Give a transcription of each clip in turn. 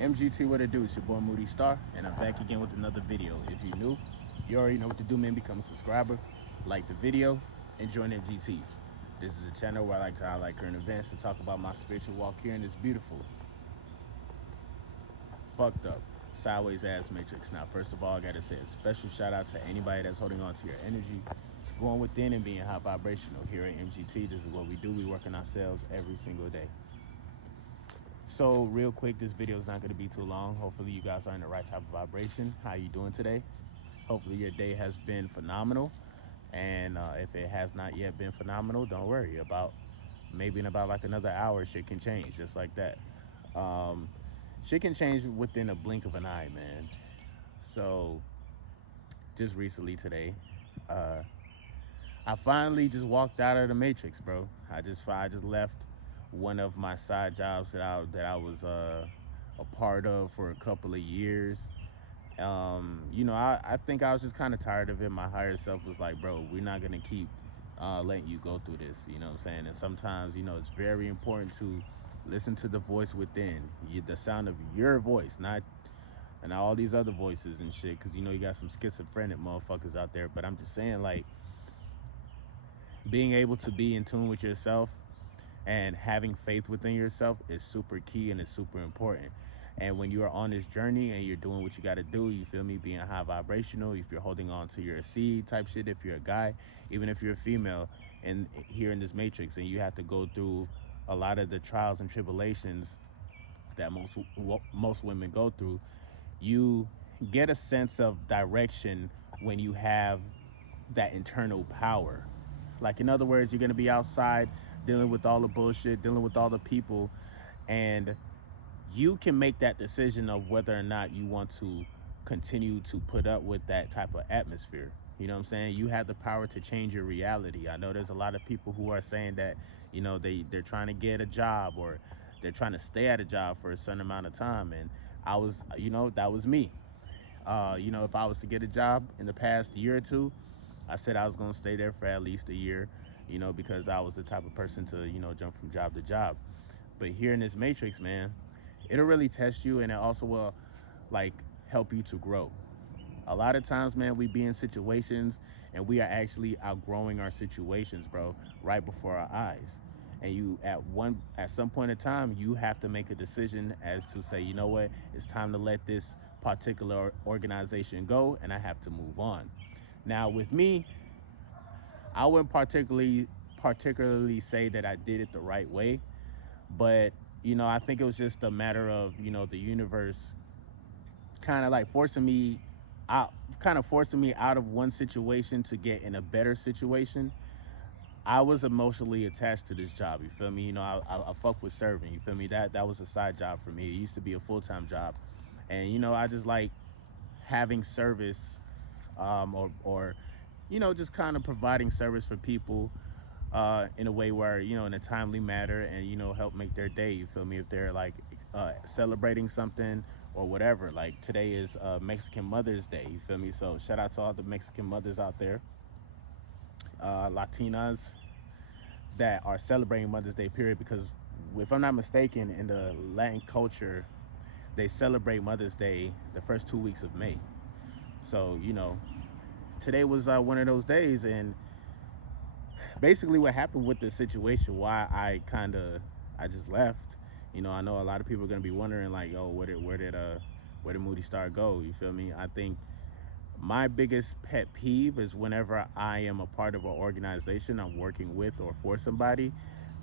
MGT, what it do? It's your boy Moody Starr, and I'm back again with another video. If you're new, you already know what to do, man. Become a subscriber, like the video, and join MGT. This is a channel where I like to highlight current events and talk about my spiritual walk here in this beautiful, fucked up, sideways ass matrix. Now, first of all, I gotta say a special shout out to anybody that's holding on to your energy, going within and being high vibrational. Here at MGT, this is what we do. We work on ourselves every single day. So real quick, this video is not going to be too long. Hopefully you guys are in the right type of vibration. How you doing today? Hopefully your day has been phenomenal. And if it has not yet been phenomenal, don't worry. Maybe in about like another hour, shit can change just like that. Shit can change within a blink of an eye, man. So just recently today, I finally just walked out of the matrix, bro. I just left one of my side jobs that I was a part of for a couple of years. I think I was just kind of tired of it. My higher self was like, bro, we're not gonna keep letting you go through this. You know what I'm saying? And sometimes, it's very important to listen to the voice within you, the sound of your voice, not and all these other voices and shit. Because you got some schizophrenic motherfuckers out there. But I'm just saying, like, being able to be in tune with yourself and having faith within yourself is super key and it's super important. And when you are on this journey and you're doing what you got to do, you feel me, being high vibrational, if you're holding on to your seed type shit, if you're a guy, even if you're a female, and here in this matrix, and you have to go through a lot of the trials and tribulations that most women go through, you get a sense of direction when you have that internal power. Like, in other words, you're going to be outside dealing with all the bullshit, dealing with all the people, and you can make that decision of whether or not you want to continue to put up with that type of atmosphere. You know what I'm saying? You have the power to change your reality. I know there's a lot of people who are saying that, they're trying to get a job or they're trying to stay at a job for a certain amount of time. And that was me. If I was to get a job in the past year or two, I said I was going to stay there for at least a year, because I was the type of person to, jump from job to job. But here in this matrix, man, it'll really test you, and it also will, like, help you to grow. A lot of times, man, we be in situations and we are actually outgrowing our situations, bro, right before our eyes. And at some point in time, you have to make a decision as to say, you know what, it's time to let this particular organization go and I have to move on. Now, with me, I wouldn't particularly say that I did it the right way, but I think it was just a matter of the universe kind of like forcing me out of one situation to get in a better situation. I was emotionally attached to this job. You feel me? I fuck with serving. You feel me? That was a side job for me. It used to be a full-time job, and I just like having service, or just kind of providing service for people in a way where, in a timely manner, and, help make their day. You feel me? If they're like celebrating something or whatever, like today is Mexican Mother's Day. You feel me? So shout out to all the Mexican mothers out there, Latinas that are celebrating Mother's Day, period. Because if I'm not mistaken, in the Latin culture, they celebrate Mother's Day the first 2 weeks of May. So, today was one of those days. And basically what happened with the situation, why I just left, I know a lot of people are going to be wondering, like, oh, where did Moody Starr go? You feel me? I think my biggest pet peeve is whenever I am a part of an organization I'm working with or for somebody,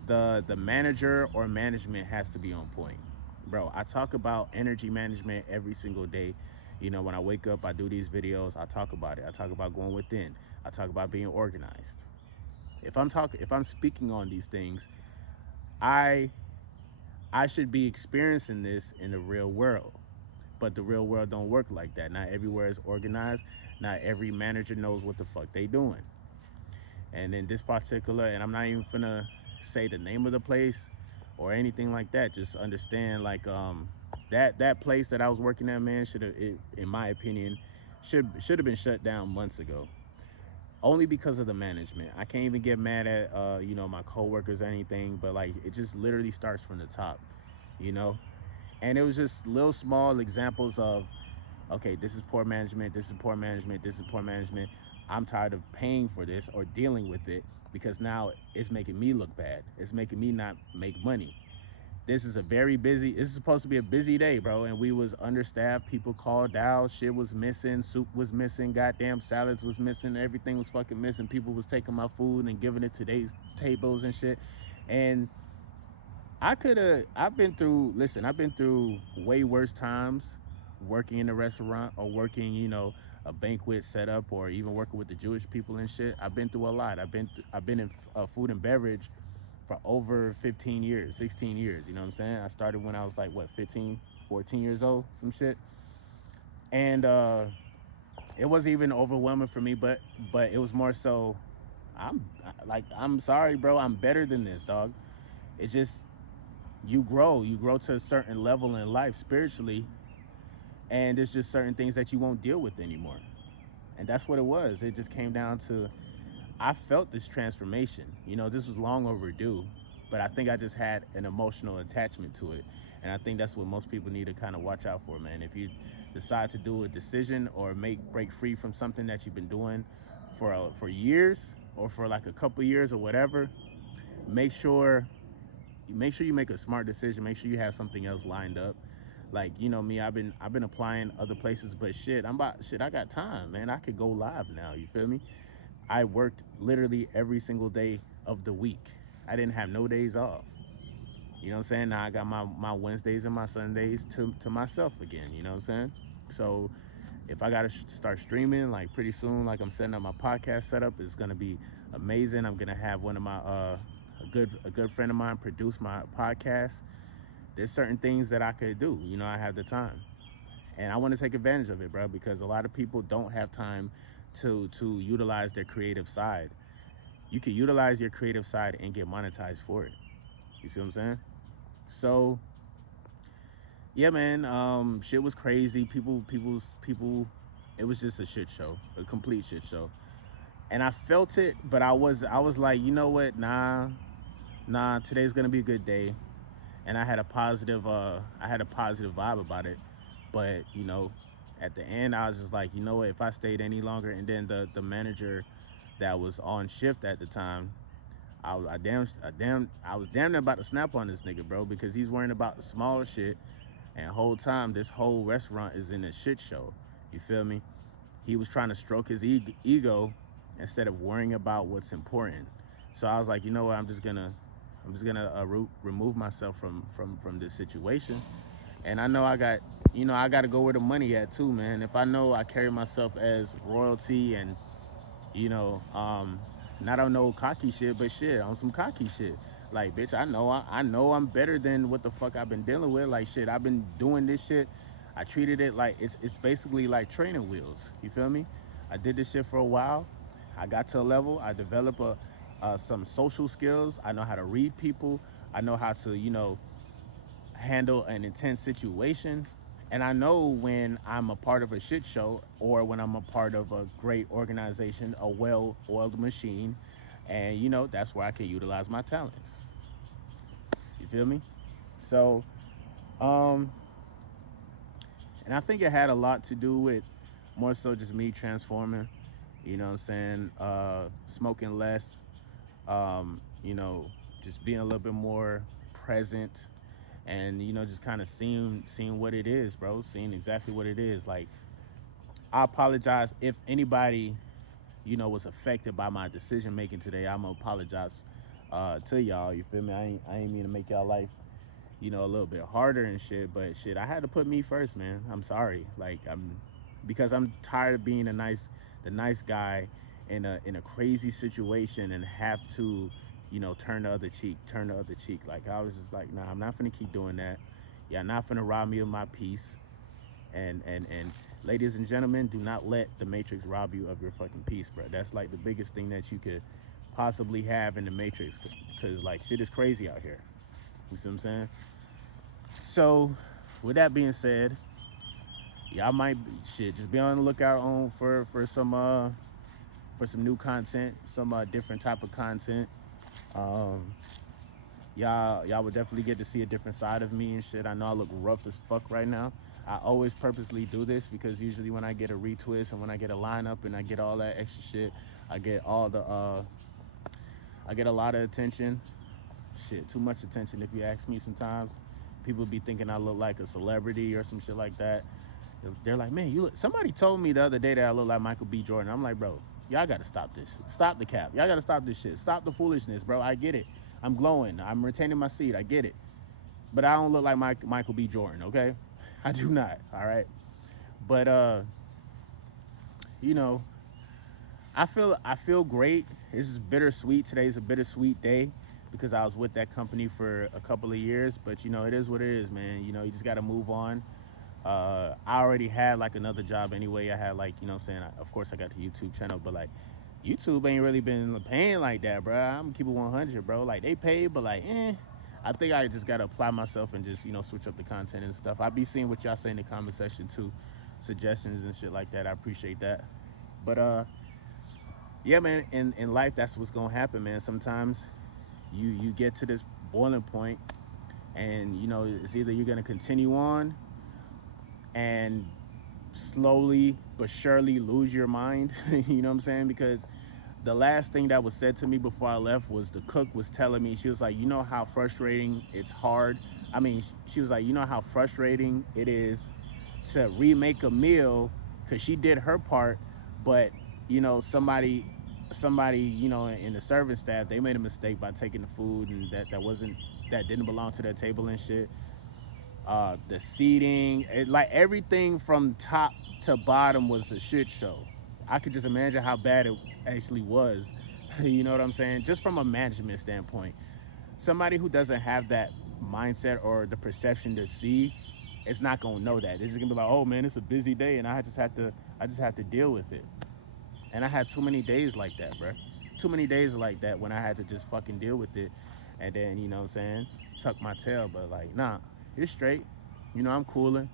the manager or management has to be on point. Bro, I talk about energy management every single day. When I wake up, I do these videos, I talk about it. I talk about going within. I talk about being organized. If I'm speaking on these things, I should be experiencing this in the real world. But the real world don't work like that. Not everywhere is organized. Not every manager knows what the fuck they doing. And in this particular, and I'm not even gonna say the name of the place or anything like that, just understand, like, that place that I was working at, man, in my opinion, should have been shut down months ago. Only because of the management. I can't even get mad at my coworkers or anything, but like, it just literally starts from the top, you know And it was just little small examples of, okay, this is poor management, this is poor management, this is poor management. I'm tired of paying for this or dealing with it because now it's making me look bad. It's making me not make money. This is supposed to be a busy day, bro. And we was understaffed. People called out. Shit was missing. Soup was missing. Goddamn salads was missing. Everything was fucking missing. People was taking my food and giving it to these tables and shit. And I've been through way worse times working in a restaurant or working, a banquet setup or even working with the Jewish people and shit. I've been through a lot. I've been in food and beverage for over 15 years, 16 years, you know what I'm saying? I started when I was like, 15, 14 years old, some shit. And it wasn't even overwhelming for me, but it was more so, I'm sorry, bro, I'm better than this, dog. It just, you grow to a certain level in life spiritually, and there's just certain things that you won't deal with anymore. And that's what it was. It just came down to, I felt this transformation. This was long overdue, but I think I just had an emotional attachment to it. And I think that's what most people need to kind of watch out for, man. If you decide to do a decision or break free from something that you've been doing for years or for like a couple years or whatever, make sure you make a smart decision. Make sure you have something else lined up. Like, me, I've been applying other places, but I got time, man. I could go live now, you feel me? I worked literally every single day of the week. I didn't have no days off. You know what I'm saying? Now I got my Wednesdays and my Sundays to myself again, you know what I'm saying? So if I got to start streaming, like pretty soon, like I'm setting up my podcast setup, it's going to be amazing. I'm going to have one of my, a good friend of mine produce my podcast. There's certain things that I could do, I have the time. And I want to take advantage of it, bro, because a lot of people don't have time to utilize their creative side. You can utilize your creative side and get monetized for it. You see what I'm saying? So yeah, man, shit was crazy. People, it was just a shit show, a complete shit show. And I felt it, but I was like, you know what? Nah, today's gonna be a good day. And I had a positive vibe about it. But, at the end, I was just like, you know what, if I stayed any longer, and then the manager that was on shift at the time, I was damn near about to snap on this nigga, bro, because he's worrying about small shit, and the whole time this whole restaurant is in a shit show. You feel me? He was trying to stroke his ego instead of worrying about what's important. So I was like, you know what, I'm just gonna remove myself from this situation. And I know I got to go where the money at too, man. If I know I carry myself as royalty and, not on no cocky shit, but shit, on some cocky shit. Like, bitch, I know I'm better than what the fuck I've been dealing with. Like, shit, I've been doing this shit. I treated it like, it's basically like training wheels. You feel me? I did this shit for a while. I got to a level. I developed some social skills. I know how to read people. I know how to, handle an intense situation. And I know when I'm a part of a shit show or when I'm a part of a great organization, a well-oiled machine, and that's where I can utilize my talents. You feel me? So, and I think it had a lot to do with more so just me transforming, you know what I'm saying? Smoking less, just being a little bit more present, and just kind of seeing what it is, bro, seeing exactly what it is. Like, I apologize if anybody was affected by my decision making today. I'm gonna apologize to y'all, you feel me? I ain't mean to make y'all life a little bit harder and shit, but shit, I had to put me first, man. I'm sorry. Like, because I'm tired of being the nice guy in a crazy situation and have to turn the other cheek. Like, I was just like, nah, I'm not gonna keep doing that. Y'all not gonna rob me of my peace. And ladies and gentlemen, do not let the Matrix rob you of your fucking peace, bro. That's like the biggest thing that you could possibly have in the Matrix, because like, shit is crazy out here. You see what I'm saying? So with that being said, y'all might just be on the lookout for some new content, some different type of content. Y'all would definitely get to see a different side of me and shit. I know I look rough as fuck right now. I always purposely do this because usually when I get a retwist and when I get a lineup and I get all that extra shit, I get all the I get a lot of attention. Shit, too much attention if you ask me sometimes. People be thinking I look like a celebrity or some shit like that. They're like, man, you look. Somebody told me the other day that I look like Michael B. Jordan. I'm like, bro, y'all gotta stop this. Stop the cap. Y'all gotta stop this shit. Stop the foolishness, bro. I get it. I'm glowing. I'm retaining my seat. I get it. But I don't look like Michael B. Jordan, okay? I do not, all right? But you know, I feel great. This is bittersweet. Today's a bittersweet day because I was with that company for a couple of years. But you know, it is what it is, man. You know, you just got to move on. I already had like another job anyway. I had like, you know what I'm saying, of course I got the YouTube channel, but like YouTube ain't really been paying like that, bro. I'm gonna keep it 100, bro. Like they pay, but like, I think I just gotta apply myself and just, you know, switch up the content and stuff. I be seeing what y'all say in the comment section too, suggestions and shit like that. I appreciate that. But yeah, man, in life, that's what's gonna happen, man. Sometimes you get to this boiling point and, you know, it's either you're gonna continue on and slowly but surely lose your mind, you know what I'm saying? Because the last thing that was said to me before I left was the cook was telling me, she was like, you know how frustrating it's hard. I mean, she was like, you know how frustrating it is to remake a meal because she did her part, but you know, somebody, you know, in the service staff, they made a mistake by taking the food and that didn't belong to their table and shit. The seating, like everything from top to bottom was a shit show. I could just imagine how bad it actually was. You know what I'm saying? Just from a management standpoint, somebody who doesn't have that mindset or the perception to see, it's not gonna know that. They're just gonna be like, oh man, it's a busy day and I just have to deal with it. And I had too many days like that, bro. Too many days like that when I had to just fucking deal with it and then, you know what I'm saying, tuck my tail. But like, nah, it's straight. You know, I'm cooling.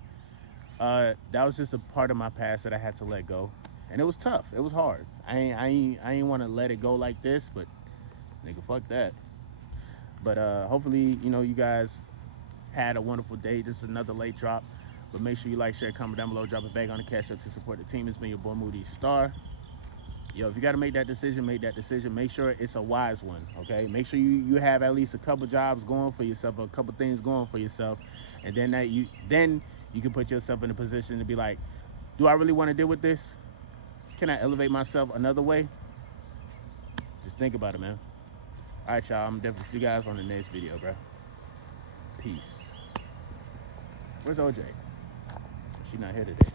That was just a part of my past that I had to let go. And it was tough. It was hard. I ain't want to let it go like this, but nigga, fuck that. But hopefully, you know, you guys had a wonderful day. This is another late drop. But make sure you like, share, comment down below, drop a bag on the cash up to support the team. It's been your boy Moody, Starr. Yo, if you got to make that decision, make that decision. Make sure it's a wise one, okay? Make sure you have at least a couple jobs going for yourself, or a couple things going for yourself, and then you can put yourself in a position to be like, do I really want to deal with this? Can I elevate myself another way? Just think about it, man. All right, y'all. I'm definitely see you guys on the next video, bro. Peace. Where's OJ? She's not here today.